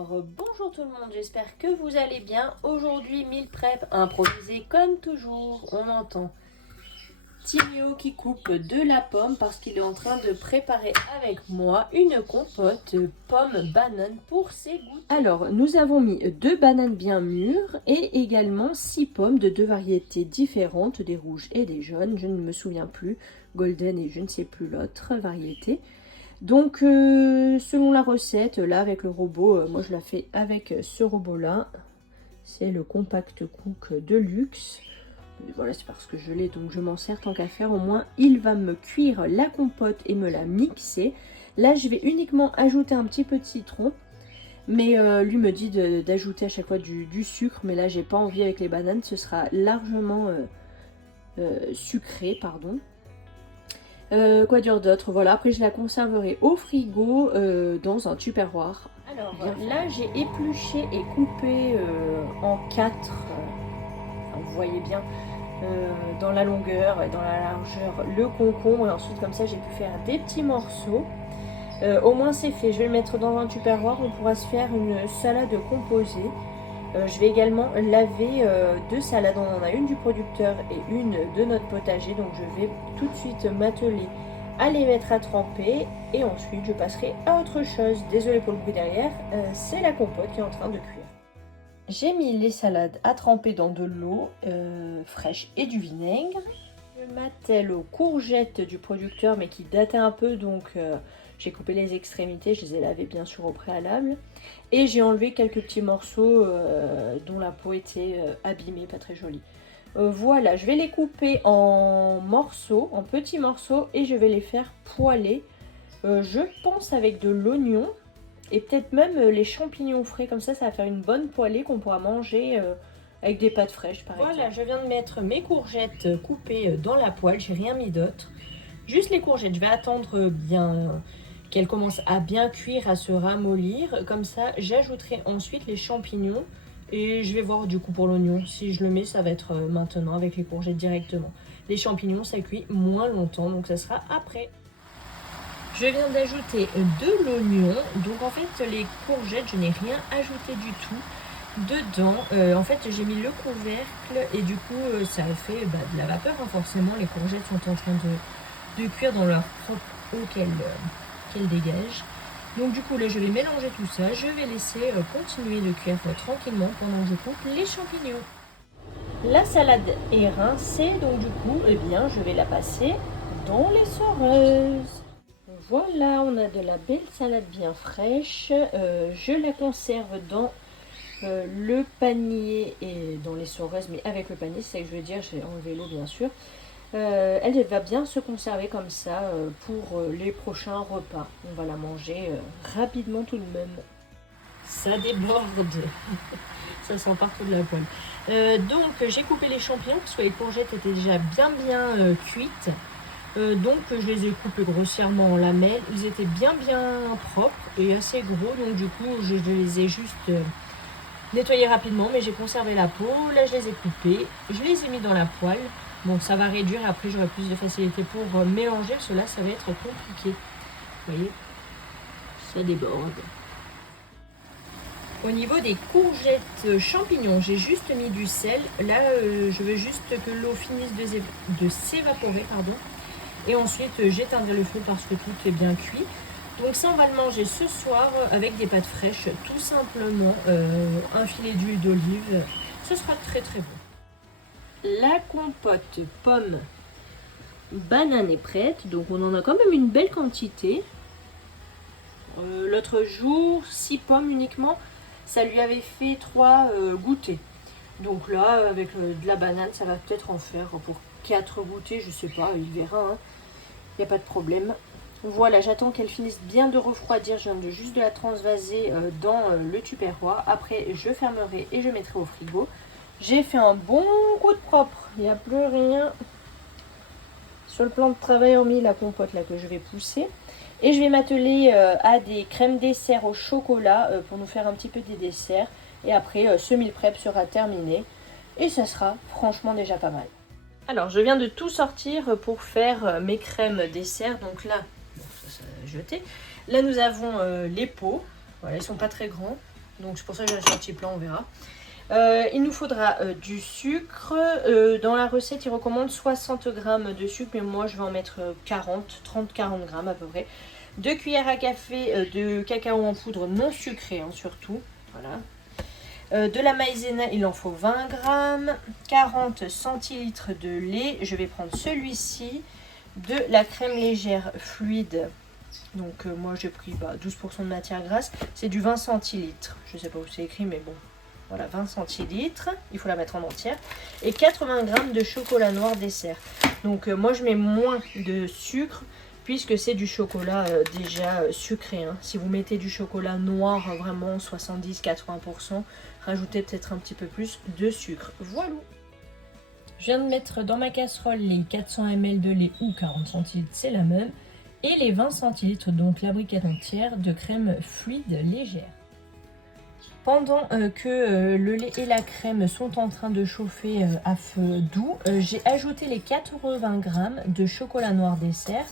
Alors, bonjour tout le monde, j'espère que vous allez bien. Aujourd'hui, meal prep improvisé comme toujours. On entend Timio qui coupe de la pomme parce qu'il est en train de préparer avec moi une compote pomme-banane pour ses goûters. Alors, nous avons mis 2 bananes bien mûres et également 6 pommes de 2 variétés différentes, des rouges et des jaunes. Je ne me souviens plus, golden et je ne sais plus l'autre variété. Donc, selon la recette, là avec le robot, moi je la fais avec ce robot-là. C'est le Compact Cook de luxe. Voilà, c'est parce que je l'ai, donc je m'en sers tant qu'à faire. Au moins, il va me cuire la compote et me la mixer. Là, je vais uniquement ajouter un petit peu de citron. Mais lui me dit d'ajouter à chaque fois du sucre. Mais là, j'ai pas envie avec les bananes. Ce sera largement sucré, pardon. Quoi dire d'autre? Voilà, après je la conserverai au frigo dans un tupperware. Alors là j'ai épluché et coupé en 4, vous voyez bien, dans la longueur et dans la largeur le concombre, et ensuite comme ça j'ai pu faire des petits morceaux. Au moins c'est fait, je vais le mettre dans un tupperware, on pourra se faire une salade composée. Je vais également laver 2 salades, on en a une du producteur et une de notre potager, donc je vais tout de suite m'atteler à les mettre à tremper et ensuite je passerai à autre chose. Désolée pour le bruit derrière, c'est la compote qui est en train de cuire. J'ai mis les salades à tremper dans de l'eau fraîche et du vinaigre. Je m'attelle aux courgettes du producteur mais qui dataient un peu, donc j'ai coupé les extrémités, je les ai lavées bien sûr au préalable. Et j'ai enlevé quelques petits morceaux dont la peau était abîmée, pas très jolie. Voilà, je vais les couper en morceaux, en petits morceaux, et je vais les faire poêler. Je pense avec de l'oignon et peut-être même les champignons frais, comme ça va faire une bonne poêlée qu'on pourra manger avec des pâtes fraîches par exemple. Voilà, je viens de mettre mes courgettes coupées dans la poêle, j'ai rien mis d'autre. Juste les courgettes, je vais attendre bien qu'elles commencent à bien cuire, à se ramollir. Comme ça, j'ajouterai ensuite les champignons. Et je vais voir du coup pour l'oignon. Si je le mets, ça va être maintenant avec les courgettes directement. Les champignons, ça cuit moins longtemps, donc ça sera après. Je viens d'ajouter de l'oignon. Donc en fait, les courgettes, je n'ai rien ajouté du tout dedans. En fait, j'ai mis le couvercle et du coup, ça a fait de la vapeur. Hein. Forcément, les courgettes sont en train de cuire dans leur propre eau qu'elles dégagent. Donc du coup là je vais mélanger tout ça, je vais laisser continuer de cuire tranquillement pendant que je coupe les champignons. La salade est rincée, donc du coup eh bien je vais la passer dans les soreuses. Voilà, on a de la belle salade bien fraîche. Je la conserve dans le panier et dans les soreuses, mais avec le panier, c'est ça que je veux dire, j'ai enlevé l'eau bien sûr. Elle va bien se conserver comme ça pour les prochains repas. On va la manger rapidement tout de même. Ça déborde. Ça sent partout de la poêle. Donc j'ai coupé les champignons parce que les courgettes étaient déjà bien cuites. Donc je les ai coupés grossièrement en lamelles. Ils étaient bien propres et assez gros. Donc du coup je les ai juste nettoyés rapidement. Mais j'ai conservé la peau. Là je les ai coupés. Je les ai mis dans la poêle. Bon, ça va réduire, après j'aurai plus de facilité pour mélanger, parce que là, ça va être compliqué. Vous voyez, ça déborde. Au niveau des courgettes champignons, j'ai juste mis du sel. Là, je veux juste que l'eau finisse de s'évaporer, pardon. Et ensuite, j'éteindrai le feu parce que tout est bien cuit. Donc ça, on va le manger ce soir avec des pâtes fraîches, tout simplement. Un filet d'huile d'olive, ce sera très bon. La compote pomme banane est prête, donc on en a quand même une belle quantité. L'autre jour, 6 pommes uniquement, ça lui avait fait 3 goûters. Donc là, avec de la banane, ça va peut-être en faire pour 4 goûters, je sais pas, il verra, hein. Il n'y a pas de problème. Voilà, j'attends qu'elle finisse bien de refroidir, je viens juste de la transvaser dans le tupperware. Après, je fermerai et je mettrai au frigo. J'ai fait un bon coup de propre, il n'y a plus rien sur le plan de travail hormis la compote là que je vais pousser. Et je vais m'atteler à des crèmes dessert au chocolat pour nous faire un petit peu des desserts. Et après, ce meal prep sera terminé et ça sera franchement déjà pas mal. Alors, je viens de tout sortir pour faire mes crèmes dessert. Donc là, bon, ça a jeté. Là, nous avons les pots. Voilà, ils sont pas très grands. Donc c'est pour ça que j'ai sorti plein, on verra. Il nous faudra du sucre. Dans la recette, il recommande 60 g de sucre, mais moi je vais en mettre 30-40 g à peu près. 2 cuillères à café de cacao en poudre non sucré, hein, surtout. Voilà. De la maïzena, il en faut 20 g. 40 centilitres de lait. Je vais prendre celui-ci. De la crème légère fluide. Donc moi j'ai pris 12% de matière grasse. C'est du 20 centilitres. Je ne sais pas où c'est écrit, mais bon. Voilà, 20 centilitres, il faut la mettre en entière. Et 80 g de chocolat noir dessert. Donc moi je mets moins de sucre puisque c'est du chocolat déjà sucré. Hein. Si vous mettez du chocolat noir, vraiment 70-80%, rajoutez peut-être un petit peu plus de sucre. Voilà. Je viens de mettre dans ma casserole les 400 ml de lait ou 40 centilitres, c'est la même. Et les 20 centilitres, donc la briquette entière de crème fluide légère. Pendant que le lait et la crème sont en train de chauffer à feu doux, j'ai ajouté les 80 g de chocolat noir dessert.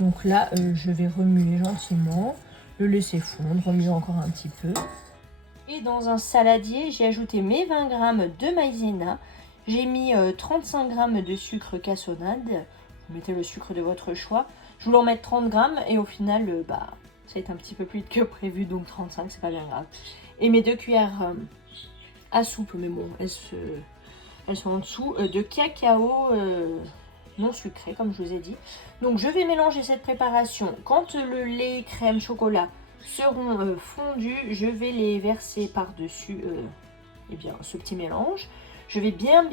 Donc là, je vais remuer gentiment, le laisser fondre, remuer encore un petit peu. Et dans un saladier, j'ai ajouté mes 20 g de maïzena. J'ai mis 35 g de sucre cassonade. Vous mettez le sucre de votre choix. Je voulais en mettre 30 g et au final, ça a été un petit peu plus vite que prévu, donc 35, c'est pas bien grave. Et mes 2 cuillères à soupe, mais bon, elles sont en dessous, de cacao non sucré, comme je vous ai dit. Donc je vais mélanger cette préparation. Quand le lait, crème, chocolat seront fondus, je vais les verser par-dessus ce petit mélange. Je vais bien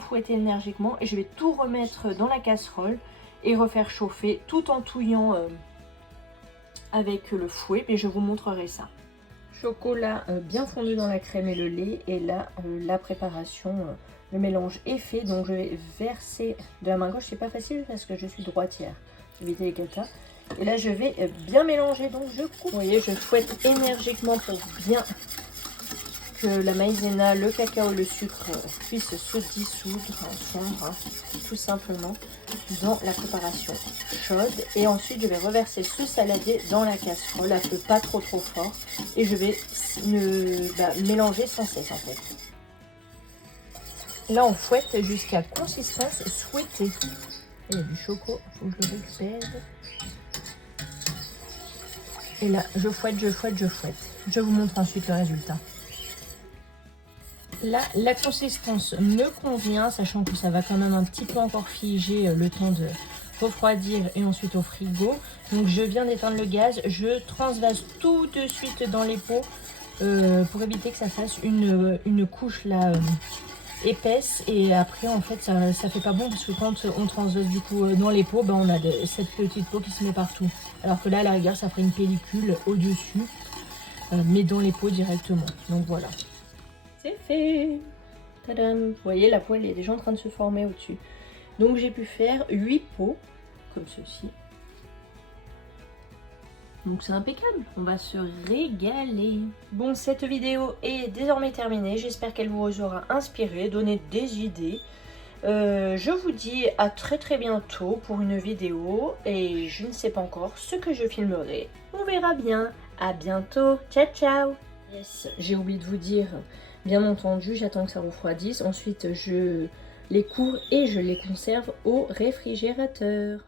fouetter énergiquement et je vais tout remettre dans la casserole et refaire chauffer tout en touillant avec le fouet, et je vous montrerai ça. Chocolat bien fondu dans la crème et le lait, et là la préparation, le mélange est fait, donc je vais verser de la main gauche. C'est pas facile parce que je suis droitière, évitez les catas. Et là je vais bien mélanger, donc je coupe. Vous voyez, je fouette énergiquement pour bien que la maïzena, le cacao, le sucre puissent se dissoudre, fondre, hein, tout simplement dans la préparation chaude. Et ensuite je vais reverser ce saladier dans la casserole à feu pas trop fort, et je vais mélanger sans cesse en fait. Là on fouette jusqu'à consistance souhaitée. Il y a du choco, il faut que je le récupère. Et là je fouette. Je vous montre ensuite le résultat. Là, la consistance me convient, sachant que ça va quand même un petit peu encore figer le temps de refroidir et ensuite au frigo. Donc je viens d'éteindre le gaz, je transvase tout de suite dans les pots pour éviter que ça fasse une couche là épaisse, et après en fait ça fait pas bon, parce que quand on transvase du coup dans les pots, on a cette petite peau qui se met partout. Alors que là à la rigueur ça ferait une pellicule au-dessus, mais dans les pots directement. Donc voilà. C'est fait. Tadam. Vous voyez, la poêle est déjà en train de se former au-dessus. Donc j'ai pu faire 8 pots, comme ceci. Donc c'est impeccable, on va se régaler. Bon, cette vidéo est désormais terminée. J'espère qu'elle vous aura inspiré, donné des idées. Je vous dis à très bientôt pour une vidéo. Et je ne sais pas encore ce que je filmerai. On verra bien. À bientôt. Ciao. Yes, j'ai oublié de vous dire... Bien entendu, j'attends que ça refroidisse. Ensuite, je les cours et je les conserve au réfrigérateur.